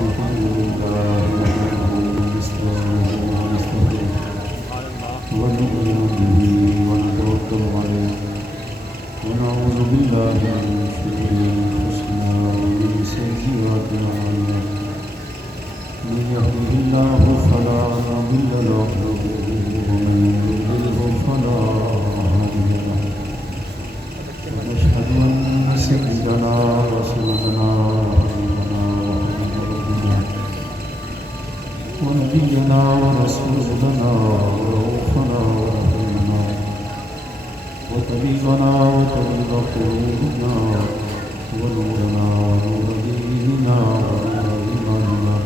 الحمد لله نحمده ونستعينه ونستغفره ونؤمن به ونتوكل عليه ونعوذ بالله من شرور أنفسنا ومن سيئات أعمالنا من يهده الله فلا مضل له ومن يضلل فلا هادي له ونشهد أن سيدنا رسولنا ونبينا ورسولنا ورؤوفنا ورحمنا وطبيبنا وطبيب قلوبنا ونورنا ونور ديننا ونور إيماننا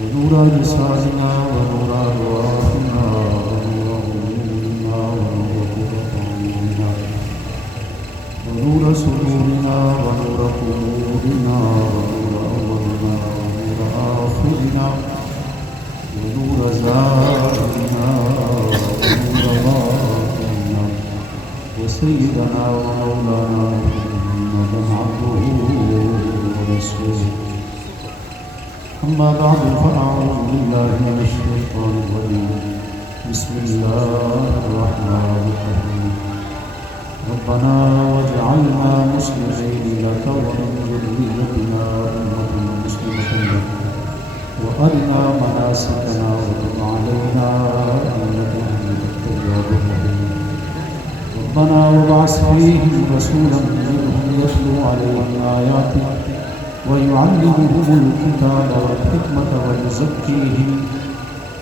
ونور أجسادنا ونور أرواحنا ونور قلوبنا ونور قلوبنا ونور صدورنا ونور قلوبنا ونور أولنا ونور آخرنا ونور زادنا ونور باطننا وسيدنا ومولانا محمدا عبده ورسوله أما بعد فأعوذ بالله من الشيطان الرجيم بسم الله الرحمن الرحيم ربنا واجعلنا مسلمين لك ومن ذريتنا أمة مسلمة وأرنا مناسكنا وتب علينا إنك أنت التواب الرحيم ربنا وابعث فيهم رسولا منهم يتلو عليهم آياتك ويعلمهم الكتاب والحكمة ويزكيهم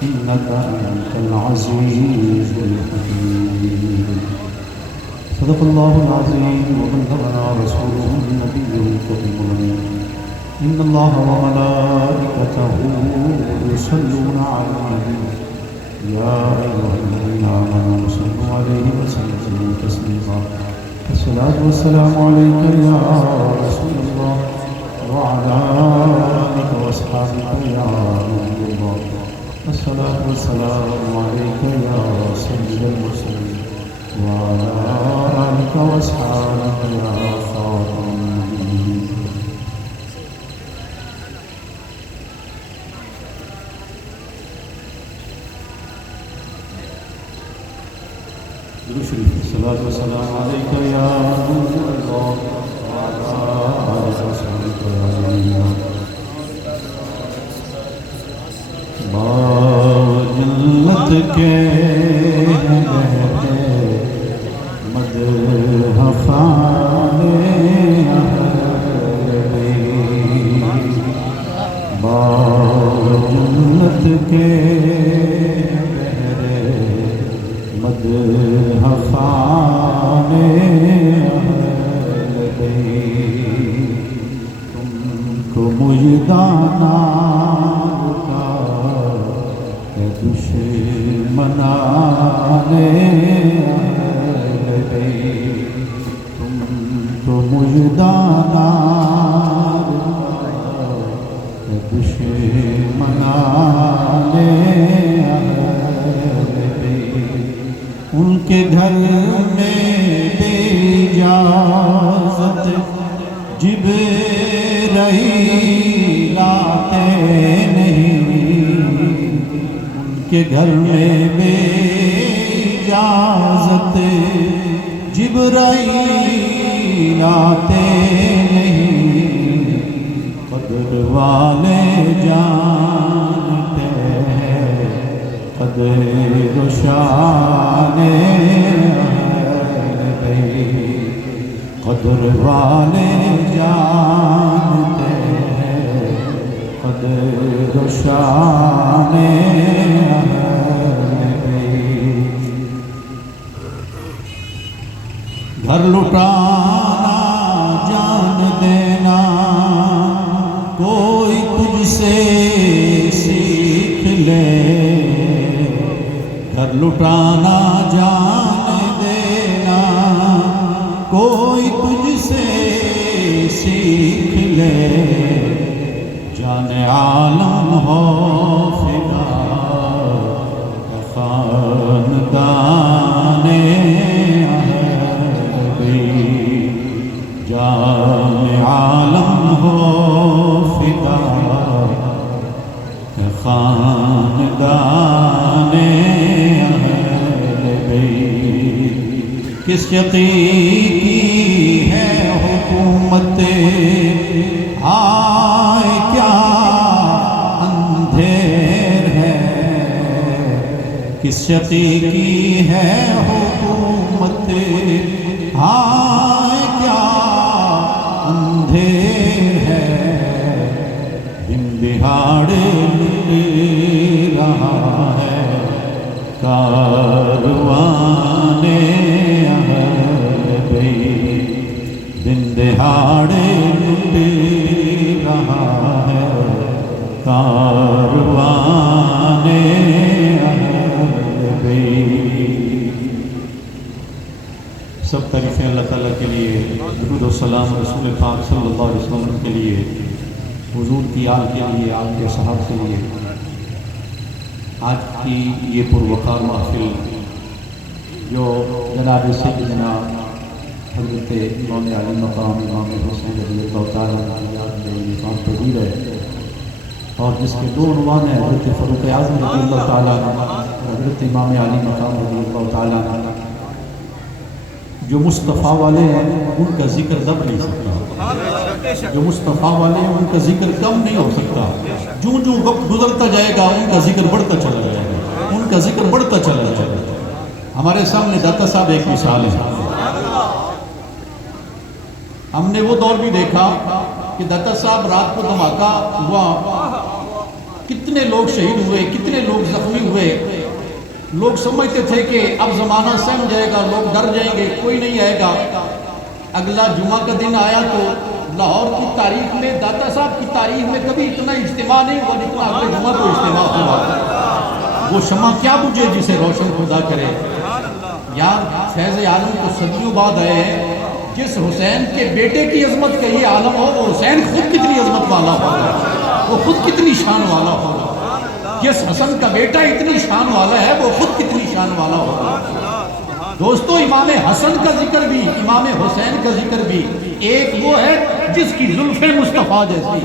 إنك أنت العزيز الحكيم صدق الله العظيم وبلغنا رسوله النبي الكريم الأمين إن الله وملائكته يصلون على النبي يا أيها الذين آمنوا صلوا عليه وسلموا تسليما الصلاة والسلام عليك يا رسول الله وعلى آلك وأصحابك يا نبي الله الصلاة والسلام عليك يا سيد المرسلين وعلى آلك وأصحابك يا خاتم النبيين الصلاة والسلام عليك يا نور الله وعلى آلك وأصحابك يا نبي الله جنت کے مدح خانے جنت کے مدح خانے تم کو مجدانا دشمنانے تم تو مجدانا دشمنانے ان کے گھر میں بے اجازت جبرائیل آتے کہ گھر میں بے اجازت جبرائیل آتے نہیں قدر والے جانتے ہیں قدر و شان قدر والے جانتے ہیں قدر و شان گھر لٹانا جان دینا کوئی تجھ سے سیکھ لے گھر لٹانا جان دینا کوئی تجھ سے سیکھ لے جان عالم ہو فدا خاندان جان عالم ہو فدا خاندان اہل بیت، کس یقی کی ہے حکومت، ہائے کیا اندھیر ہے، کس یقی کی ہے حکومت، ہائے کیا اندھیر ہے، دن دہاڑ لٹ رہا ہے کاروان اہل بیت، دن دہاڑ لٹ رہا ہے کاروان اہل بیت۔ سب تعریفیں اللہ تعالیٰ کے لیے، درود و سلام رسول پاک صلی اللہ علیہ وسلم کے لیے، حضور کی آل کے لیے، آل کے صحاب کے لیے۔ آج کی یہ پروقار محفل جو جناب سیدنا حضرت امام علی مقام امام حسین رضی اللہ تعالیٰ عنہ کی یاد میں یہ کام پذیر ہے، اور جس کے دو عنوان ہیں، حضرت فاروق اعظم رضی اللہ تعالیٰ عنہ اور حضرت امام علی مقام رضی اللہ تعالیٰ عنہ۔ جو مصطفیٰ والے ہیں ان کا ذکر دب نہیں سکتا، جو مصطفیٰ والے ہیں ان کا ذکر کم نہیں ہو سکتا، جوں جوں وقت گزرتا جائے گا ان کا ذکر بڑھتا چلا جائے گا، ان کا ذکر بڑھتا چلا جائے گا۔ ہمارے سامنے داتا صاحب ایک مثال ہے۔ ہم نے وہ دور بھی دیکھا کہ داتا صاحب رات کو دھماکہ ہوا، کتنے لوگ شہید ہوئے، کتنے لوگ زخمی ہوئے۔ لوگ سمجھتے تھے کہ اب زمانہ سہم جائے گا، لوگ ڈر جائیں گے، کوئی نہیں آئے گا۔ اگلا جمعہ کا دن آیا تو لاہور کی تاریخ میں، داتا صاحب کی تاریخ میں کبھی اتنا اجتماع نہیں ہوا جتنا اگلے جمعہ کو اجتماع ہوا۔ وہ شمع کیا بجھے جسے روشن خدا کرے۔ یار فیض عالم کو صدیوں بعد آئے ہیں، جس حسین کے بیٹے کی عظمت کا یہ عالم ہو، وہ حسین خود کتنی عظمت والا ہوگا، وہ خود کتنی شان والا ہوگا۔ جس حسن کا بیٹا اتنی شان والا ہے وہ خود کتنی شان والا ہوگا۔ دوستو امام حسن کا ذکر بھی، امام حسین کا ذکر بھی، ایک وہ ہے جس کی زلفیں مصطفیٰ جیسی،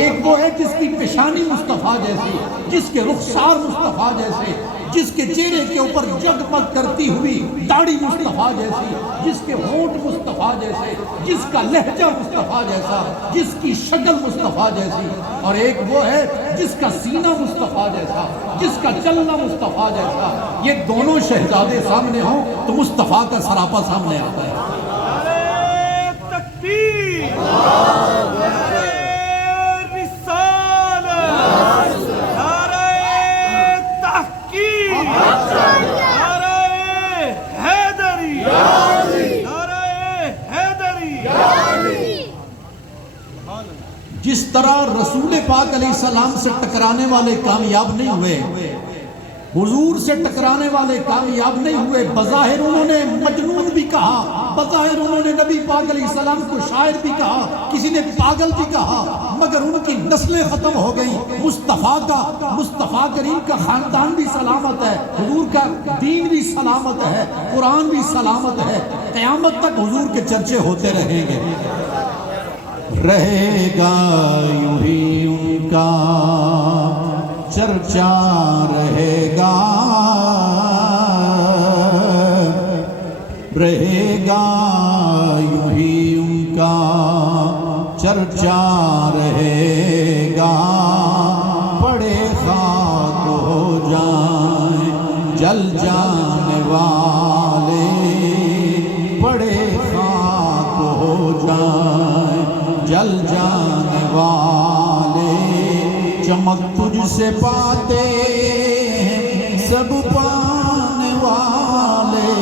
ایک وہ ہے جس کی پیشانی مصطفیٰ جیسی، جس کے رخسار مصطفیٰ جیسے، جس کے چہرے کے اوپر جگمگ کرتی ہوئی داڑھی مصطفیٰ جیسی، جس کے ہونٹ مصطفیٰ جیسے، جس کا لہجہ مصطفیٰ جیسا، جس کی شکل مصطفیٰ جیسی، اور ایک وہ ہے جس کا سینہ مصطفیٰ جیسا، جس کا چلنا مصطفیٰ جیسا۔ یہ دونوں شہزادے سامنے ہوں تو مصطفیٰ کا سراپا سامنے آتا ہے۔ جس طرح رسول پاک علیہ السلام سے ٹکرانے والے کامیاب نہیں ہوئے، حضور سے ٹکرانے والے کامیاب نہیں ہوئے۔ بظاہر انہوں نے مجنون بھی کہا، بظاہر انہوں نے نبی پاک علیہ السلام کو شاعر بھی کہا، کسی نے پاگل بھی کہا، مگر ان کی نسلیں ختم ہو گئیں۔ مصطفیٰ کریم کا خاندان بھی سلامت ہے، حضور کا دین بھی سلامت ہے، قرآن بھی سلامت ہے، قیامت تک حضور کے چرچے ہوتے رہیں گے۔ رہے گا یوں ہی ان کا چرچا، رہے گا یوں ہی ان کا چرچا، رہے گا بڑے خاک ہو جائیں جل جانے والے، بڑے خاک ہو جائیں جل جانے والے، چمک تجھ سے پاتے ہیں سب پانے والے،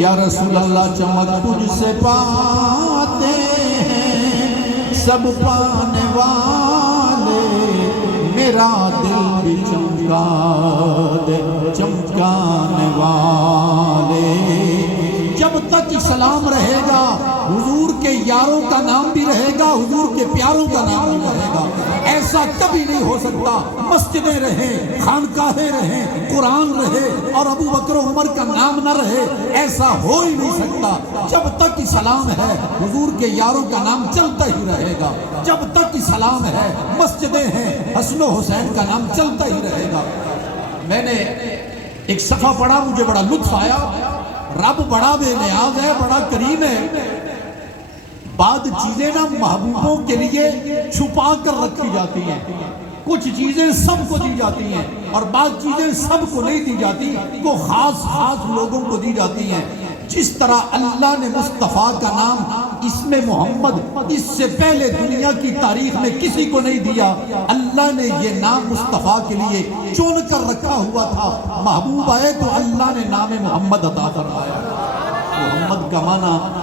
یا رسول اللہ چمک تجھ سے پاتے ہیں سب پانے والے، میرا دل بھی چمکا دے چمکانے والے۔ جب تک اسلام رہے گا حضور کے یاروں کا نام بھی رہے گا، حضور کے پیاروں کا نام بھی رہے گا۔ ایسا ایسا کبھی نہیں ہو سکتا مسجدیں رہیں، خانقاہیں رہیں، قرآن رہے اور ابو بکر و عمر کا نام نہ رہے، ایسا ہو ہی نہیں سکتا۔ جب تک اسلام ہے حضور کے یاروں کا نام چلتا ہی رہے گا، جب تک اسلام ہے مسجدیں ہیں حسن و حسین کا نام چلتا ہی رہے گا۔ میں نے ایک صفحہ پڑھا، مجھے بڑا لطف آیا۔ رب بڑا بے نیاز ہے، بڑا کریم ہے، بعض چیزیں نا محبوبوں کے لیے چھپا کر رکھی جاتی ہیں، کچھ چیزیں سب کو دی جاتی ہیں اور بعض چیزیں سب کو نہیں دی جاتی، وہ خاص خاص لوگوں کو دی جاتی ہیں۔ جس طرح اللہ نے مصطفیٰ کا نام اسم محمد اس سے پہلے دنیا کی تاریخ میں کسی کو نہیں دیا، اللہ نے یہ نام مصطفیٰ کے لیے چن کر رکھا ہوا تھا۔ محبوب آئے تو اللہ نے نام محمد عطا فرمایا۔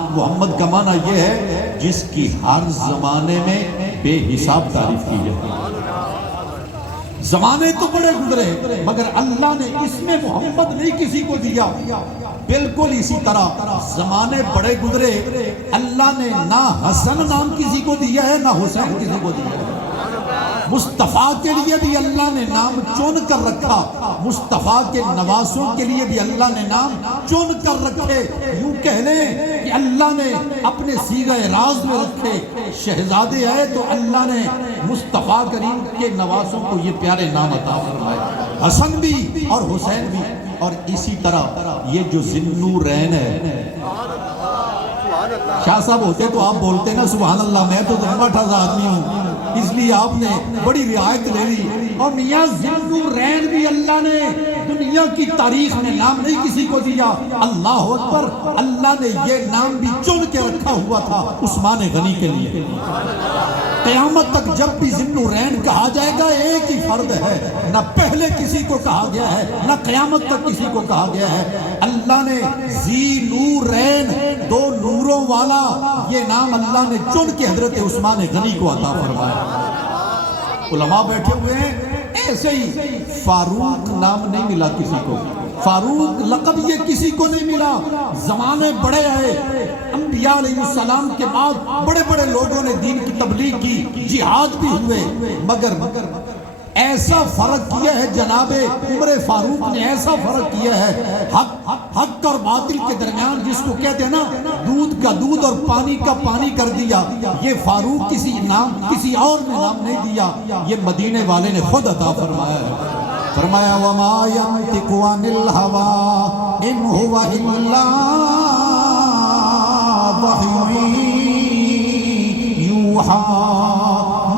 محمد کا معنی یہ ہے جس کی ہر زمانے میں بے حساب تعریف کی جاتی ہے۔ زمانے تو بڑے گزرے مگر اللہ نے اس میں محمد نہیں کسی کو دیا۔ بالکل اسی طرح زمانے بڑے گزرے، اللہ نے نہ حسن نام کسی کو دیا ہے نہ حسین کسی کو دیا ہے۔ مصطفیٰ کے لیے بھی اللہ نے نام چن کر رکھا، مصطفیٰ کے نواسوں کے لیے بھی اللہ نے نام چن کر رکھے۔ یوں کہہ لیں کہ اللہ نے اپنے صیغہ راز میں رکھے۔ شہزادے آئے تو اللہ نے مصطفیٰ کریم کے نواسوں کو یہ پیارے نام عطا فرمائے، حسن بھی اور حسین بھی۔ اور اسی طرح یہ جو ذوالنورین ہے، شاہ صاحب ہوتے تو آپ بولتے نا سبحان اللہ، میں تو دھمبا ٹھاز آدمی ہوں، اس لیے آپ نے بڑی رعایت لے لی۔ اور میاں ذوالنورین بھی اللہ نے دنیا کی تاریخ میں نام نہیں کسی کو دیا۔ اللہ اکبر، اللہ نے یہ نام بھی چن کے رکھا ہوا تھا عثمان غنی کے لیے۔ قیامت تک جب بھی ذوالنورین کہا جائے گا ایک ہی فرد ہے، نہ پہلے کسی کو کہا گیا ہے نہ قیامت تک کسی کو کہا گیا ہے۔ اللہ نے ذی-نورین، دو نوروں والا، یہ نام اللہ نے چن کے حضرت عثمان غنی کو عطا فرمایا۔ علماء بیٹھے ہوئے ہیں، ایسے ہی فاروق نام نہیں ملا کسی کو، فاروق لقب یہ کسی کو نہیں ملا۔ زمانے بڑے آئے، انبیاء علیہ السلام کے بعد بڑے بڑے لوگوں نے دین کی تبلیغ کی، جہاد بھی ہوئے، مگر ایسا فرق کیا ہے جناب عمر فاروق نے، ایسا فرق کیا ہے حق اور باطل کے درمیان، جس کو کہتے ہیں نا دودھ کا دودھ اور پانی کا پانی کر دیا۔ یہ فاروق کسی اور نے نام نہیں دیا، یہ مدینے والے نے خود عطا فرمایا ہے۔ فرمایا وَمَا يَنْطِقُ عَنِ الْهَوَىٰ إِنْ هُوَ إِلَّا وَحْيٌ يُوحَىٰ۔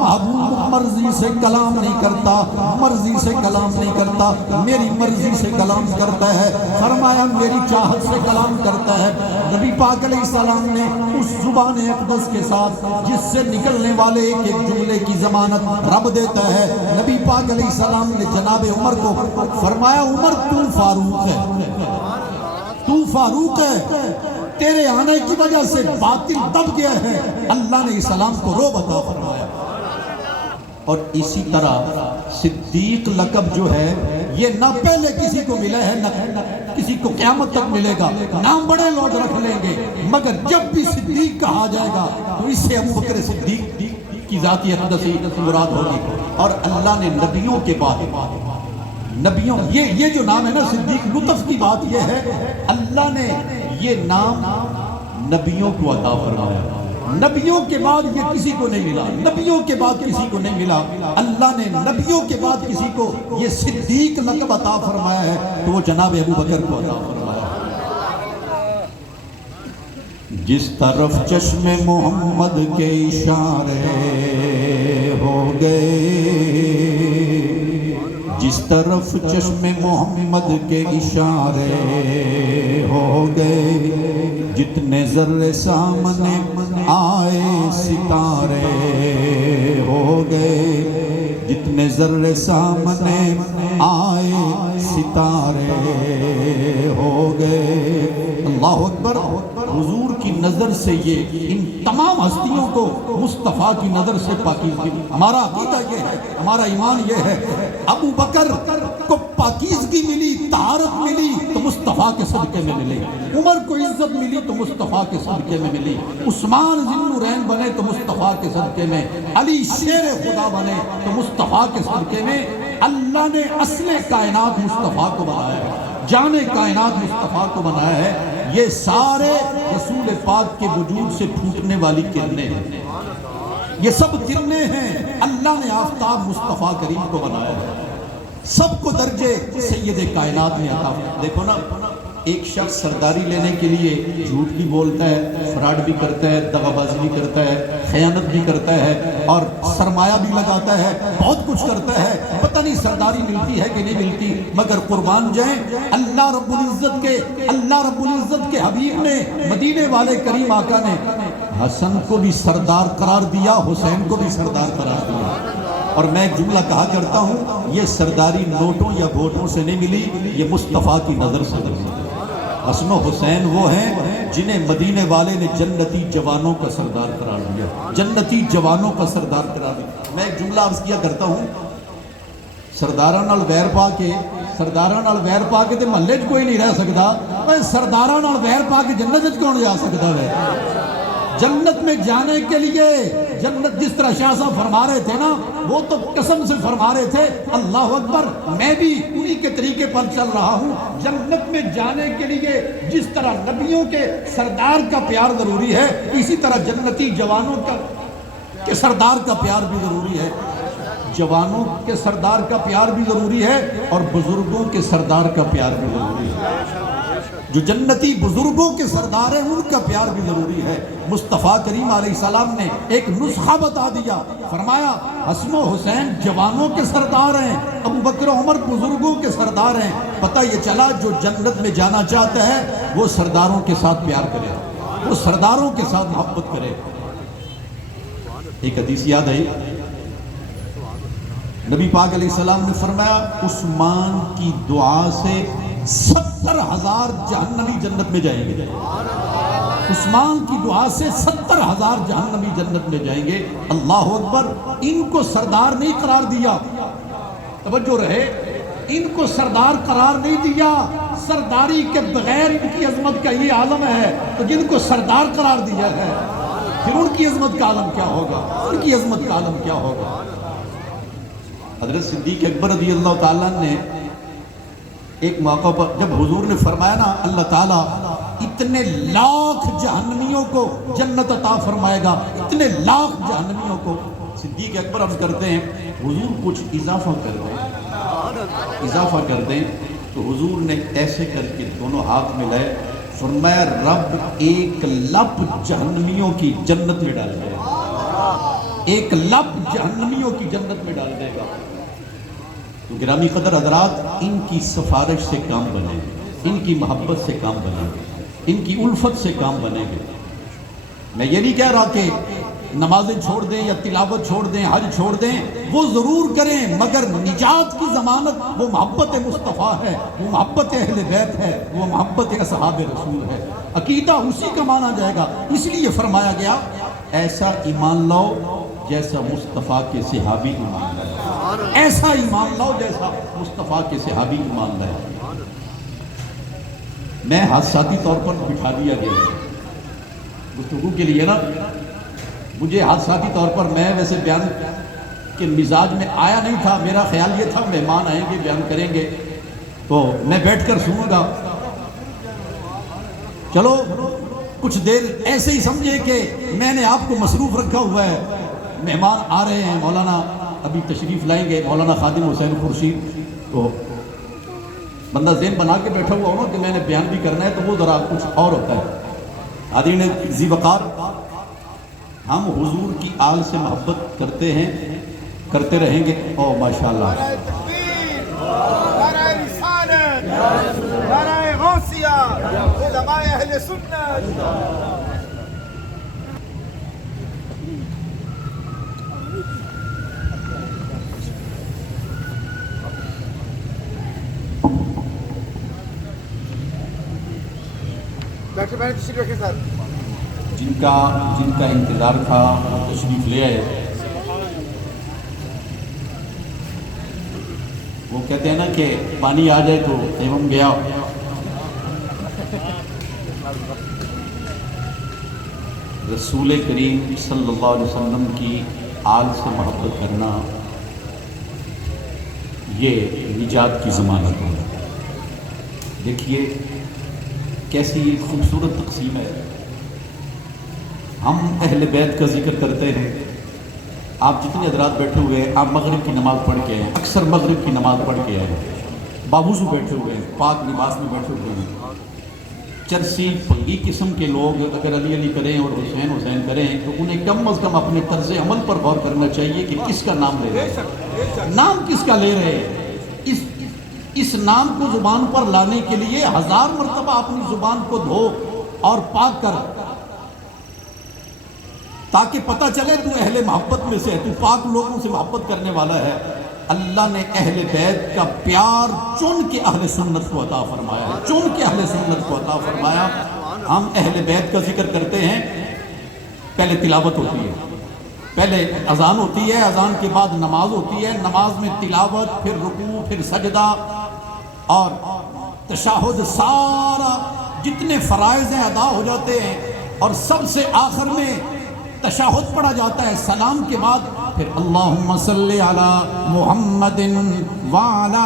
محبوب مرضی سے کلام نہیں کرتا، مرضی سے کلام نہیں کرتا، میری مرضی سے کلام کرتا ہے۔ فرمایا میری چاہت سے کلام کرتا ہے۔ نبی پاک علیہ السلام نے اس زبان اقدس کے ساتھ جس سے نکلنے والے ایک ایک جملے کی ضمانت رب دیتا ہے، نبی پاک علیہ السلام نے جناب عمر کو فرمایا عمر تو فاروق ہے، تو فاروق ہے، تیرے آنے کی وجہ سے باطل دب گیا ہے۔ اللہ نے اسلام کو روب عطا فرمایا۔ اور اسی طرح صدیق لقب جو ہے یہ نہ پہلے کسی کو ملا ہے نہ کسی کو قیامت تک ملے گا۔ نام بڑے لوگ رکھ لیں گے مگر جب بھی صدیق کہا جائے گا تو اس سے ابو بکر صدیق کی ذاتی اقدسی مراد ہوگی۔ اور اللہ نے نبیوں کے بعد نبیوں یہ جو نام ہے نا صدیق، لطف کی بات یہ ہے اللہ نے یہ نام نبیوں کو عطا فرمایا۔ نبیوں کے بعد یہ کسی کو نہیں ملا، نبیوں کے بعد کسی کو نہیں ملا۔ اللہ نے نبیوں کے بعد کسی کو یہ صدیق لقب عطا فرمایا ہے تو وہ جناب ابو بکر کو عطا فرمایا۔ جس طرف چشم محمد کے اشارے ہو گئے، جس طرف چشم محمد کے اشارے ہو گئے، جتنے ذرے سامنے آئے ستارے ہو گئے، جتنے ذرے سامنے آئے ستارے ہو گئے۔ اللہ اکبر۔ حضور کی نظر سے یہ ان تمام ہستیوں کو مصطفیٰ کی نظر سے پاکیزگی، ہمارا عقیدہ یہ ہے، ہمارا ایمان یہ ہے، ابو بکر کو پاکیزگی ملی، طہارت ملی تو مصطفیٰ کے صدقے میں ملی، عمر کو عزت ملی تو مصطفیٰ کے صدقے میں ملی، عثمان ذی النورین بنے تو مصطفیٰ کے صدقے میں، علی شیر خدا بنے تو مصطفیٰ کے صدقے میں۔ اللہ نے اصل کائنات مصطفیٰ کو بنایا ہے، جان کائنات مصطفیٰ کو بنایا ہے۔ یہ سارے رسول پاک کے وجود سے پھوٹنے والی کرنیں ہیں، یہ سب کرنیں ہیں، اللہ نے آفتاب مصطفیٰ کریم کو بنایا ہے، سب کو درجے سید کائنات میں عطا۔ دیکھو نا، ایک شخص سرداری لینے کے لیے جھوٹ بھی بولتا ہے، فراڈ بھی کرتا ہے، دغا بازی بھی کرتا ہے، خیانت بھی کرتا ہے، اور سرمایہ بھی لگاتا ہے، بہت کچھ کرتا ہے، پتہ نہیں سرداری ملتی ہے کہ نہیں ملتی، مگر قربان جائیں اللہ رب العزت کے حبیب نے، مدینے والے کریم آقا نے حسن کو بھی سردار قرار دیا، حسین کو بھی سردار قرار دیا۔ اور میں ایک جملہ کہا کرتا ہوں، یہ سرداری نوٹوں یا ووٹوں سے نہیں ملی، یہ مصطفیٰ کی نظر سے ملی۔ حسن و حسین وہ ہیں جنہیں مدینے والے نے جنتی جوانوں کا سردار قرار دیا، جنتی جوانوں کا سردار قرار دیا۔ میں ایک جملہ عرض کیا کرتا ہوں، سرداراں نال ویر پا کے تے محلے چ کوئی نہیں رہ سکتا، سرداراں نال ویر پا کے جنت چ کون جا سکتا ہے؟ جنت میں جانے کے لیے، جنت جس طرح شاہ صاحب فرما رہے تھے نا، وہ تو قسم سے فرما رہے تھے، اللہ اکبر، میں بھی انہی کے طریقے پر چل رہا ہوں۔ جنت میں جانے کے لیے جس طرح نبیوں کے سردار کا پیار ضروری ہے، اسی طرح جنتی جوانوں کے سردار کا پیار بھی ضروری ہے، جوانوں کے سردار کا پیار بھی ضروری ہے، اور بزرگوں کے سردار کا پیار بھی ضروری ہے۔ جو جنتی بزرگوں کے سردار ہیں ان کا پیار بھی ضروری ہے۔ مصطفیٰ کریم علیہ السلام نے ایک نسخہ بتا دیا، فرمایا حسن و حسین جوانوں کے سردار ہیں، ابو بکر و عمر بزرگوں کے سردار ہیں۔ پتہ یہ چلا جو جنت میں جانا چاہتا ہے وہ سرداروں کے ساتھ پیار کرے، وہ سرداروں کے ساتھ محبت کرے۔ ایک حدیث یاد ہے، نبی پاک علیہ السلام نے فرمایا عثمان کی دعا سے 70,000 جہنمی جنت میں جائیں گے۔ عثمان کی دعا سے 70,000 جہنمی جنت میں جائیں گے۔ اللہ اکبر، ان کو سردار نہیں قرار دیا، توجہ رہے، ان کو سردار قرار نہیں دیا، سرداری کے بغیر ان کی عظمت کا یہ عالم ہے، تو جن کو سردار قرار دیا ہے پھر ان کی عظمت کا عالم کیا ہوگا، ان کی عظمت کا عالم کیا ہوگا۔ حضرت صدیق اکبر رضی اللہ تعالیٰ نے ایک موقع پر جب حضور نے فرمایا نا اللہ تعالیٰ اتنے لاکھ جہنمیوں کو جنت عطا فرمائے گا، اتنے لاکھ جہنمیوں کو، صدیق اکبر عرض کرتے ہیں حضور کچھ اضافہ کر دیں، تو حضور نے ایسے کر کے دونوں ہاتھ ملائے، فرمایا رب 1 لپ جہنمیوں کی جنت میں ڈال دے گا، 1 لپ جہنمیوں کی جنت میں ڈال دے گا۔ تو گرامی قدر حضرات، ان کی سفارش سے کام بنے گے، ان کی محبت سے کام بنے گے، ان کی الفت سے کام بنے گے۔ میں یہ نہیں کہہ رہا کہ نمازیں چھوڑ دیں یا تلاوت چھوڑ دیں، حج چھوڑ دیں، وہ ضرور کریں، مگر نجات کی ضمانت وہ محبت مصطفیٰ ہے، وہ محبت اہل بیت ہے، وہ محبت اصحاب رسول ہے۔ عقیدہ اسی کا مانا جائے گا۔ اس لیے فرمایا گیا ایسا ایمان لاؤ جیسا مصطفیٰ کے صحابی ایمان لائے، ایسا ایمان لاؤ جیسا مصطفیٰ کے صحابی ایمان لائے۔ میں حادثاتی طور پر بٹھا دیا گیا گفتگو کے لیے نا، مجھے حادثاتی طور پر، میں ویسے بیان کے مزاج میں آیا نہیں تھا، میرا خیال یہ تھا مہمان آئیں گے بیان کریں گے تو میں بیٹھ کر سنوں گا، چلو کچھ دیر ایسے ہی سمجھے کہ میں نے آپ کو مصروف رکھا ہوا ہے، مہمان آ رہے ہیں، مولانا ابھی تشریف لائیں گے، مولانا خادم حسین خورشید، تو بندہ ذہن بنا کے بیٹھا ہوا ہو نا کہ میں نے بیان بھی کرنا ہے تو وہ ذرا کچھ اور ہوتا ہے۔ حاضرین ذی وقار، ہم حضور کی آل سے محبت کرتے ہیں، کرتے رہیں گے۔ او ماشاءاللہ، نعرہ رسالت، نعرہ غوثیہ، علماء اہل سنت۔ ڈاکٹر بہن تشریف رکھیں سر. جن کا انتظار تھا وہ تشریف لے آئے. وہ کہتے ہیں نا کہ پانی آ جائے تو تیمم گیا. رسول کریم صلی اللہ علیہ وسلم کی آل سے محبت کرنا یہ نجات کی ضمانت ہے. دیکھیے کیسی خوبصورت تقسیم ہے. ہم اہل بیت کا ذکر کرتے ہیں. آپ جتنے حضرات بیٹھے ہوئے ہیں آپ مغرب کی نماز پڑھ کے آئے ہیں, اکثر مغرب کی نماز پڑھ کے آئے ہیں, باوضو بیٹھے ہوئے ہیں, پاک لباس میں بیٹھے ہوئے ہیں. چرسی پنگی قسم کے لوگ اگر علی علی کریں اور حسین حسین کریں تو انہیں کم از کم اپنے طرز عمل پر غور کرنا چاہیے کہ کس کا نام لے رہے ہیں, نام کس کا لے رہے ہیں. اس نام کو زبان پر لانے کے لیے 1000 مرتبہ اپنی زبان کو دھو اور پاک کر, تاکہ پتہ چلے تو اہل محبت میں سے ہے, تو پاک لوگوں سے محبت کرنے والا ہے. اللہ نے اہل بیت کا پیار چن کے اہل سنت کو عطا فرمایا ہے, چن کے اہل سنت کو عطا فرمایا. ہم اہل بیت کا ذکر کرتے ہیں, پہلے تلاوت ہوتی ہے, پہلے اذان ہوتی ہے, اذان کے بعد نماز ہوتی ہے, نماز میں تلاوت, پھر رکوع, پھر سجدہ اور تشہد, سارا جتنے فرائض ہیں ادا ہو جاتے ہیں. اور سب سے آخر میں تشہد پڑھا جاتا ہے. سلام کے بعد پھر اللہم صلی علی محمد وعلی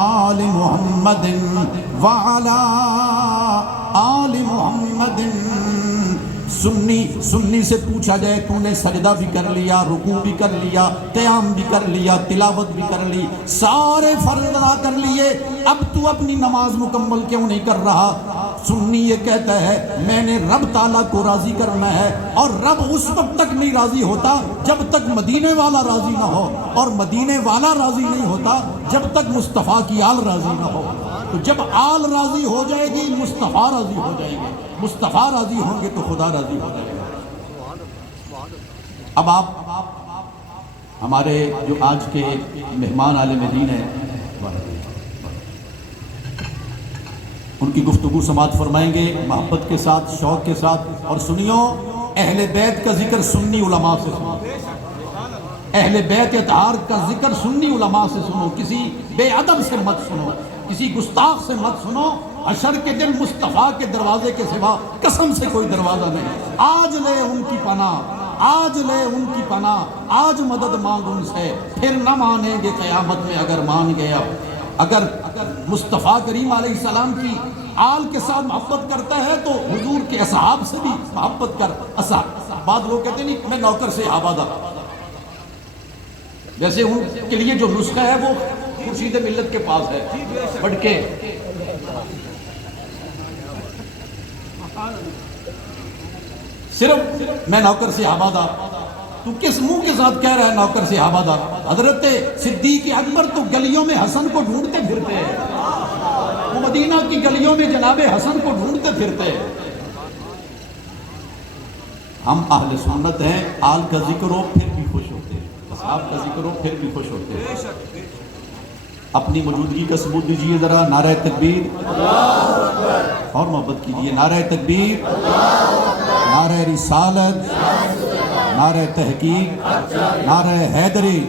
آل محمد وعلی آل محمد. سنی سے پوچھا جائے تو نے سجدہ بھی کر لیا, رکوع بھی کر لیا, قیام بھی کر لیا, تلاوت بھی کر لی, سارے فرض ادا کر لیے, اب تو اپنی نماز مکمل کیوں نہیں کر رہا؟ سنی یہ کہتا ہے میں نے رب تعالیٰ کو راضی کرنا ہے, اور رب اس وقت تک نہیں راضی ہوتا جب تک مدینے والا راضی نہ ہو, اور مدینے والا راضی نہیں ہوتا جب تک مصطفیٰ کی آل راضی نہ ہو. تو جب آل راضی ہو جائے گی مصطفیٰ راضی ہو جائیں گے, مصطفیٰ راضی ہوں گے تو خدا راضی ہو جائے گا. اب آپ ہمارے جو آج کے مہمان عالم دین ہیں ان کی گفتگو سماعت فرمائیں گے محبت کے ساتھ, شوق کے ساتھ. اور سنیو, اہل بیت کا ذکر سنی علماء سے سنو, اہل بیت اطہار کا ذکر سنی علماء سے سنو, کسی بے ادب سے مت سنو, کسی گستاخ سے مت سنو. حشر کے دن مصطفیٰ کے دروازے کے سوا قسم سے کوئی دروازہ نہیں. آج لے ان کی پناہ, آج لے ان کی پناہ, آج مدد مانگ ان سے, پھر نہ مانیں گے قیامت میں اگر مان گیا. اگر مصطفیٰ کریم علیہ السلام کی آل کے ساتھ محبت کرتا ہے تو حضور کے اصحاب سے بھی محبت کر. بعض لوگ کہتے ہیں نہیں میں نوکر سے آبادہ, جیسے ان کے لیے جو نسخہ ہے وہ خورشید ملت کے پاس ہے, بڑھ کے صرف میں نوکر سے آبادہ. تو کس منہ کے ساتھ کہہ رہا ہے نوکر سے آبادہ؟ حضرت صدیق اکبر تو گلیوں میں حسن کو ڈھونڈتے پھرتے ہیں, وہ مدینہ کی گلیوں میں جناب حسن کو ڈھونڈتے پھرتے ہیں. ہم اہل سنت ہیں, آل کا ذکر ہو پھر بھی خوش ہوتے ہیں, اصحاب کا ذکر ہو پھر بھی خوش ہوتے ہیں. اپنی موجودگی کا ثبوت دیجیے ذرا. نعرہ تکبیر, اور محبت کیجیے. نعرہ تکبیر, نعرہ رسالت, نعرہ تحقیق, نعرہ حیدری.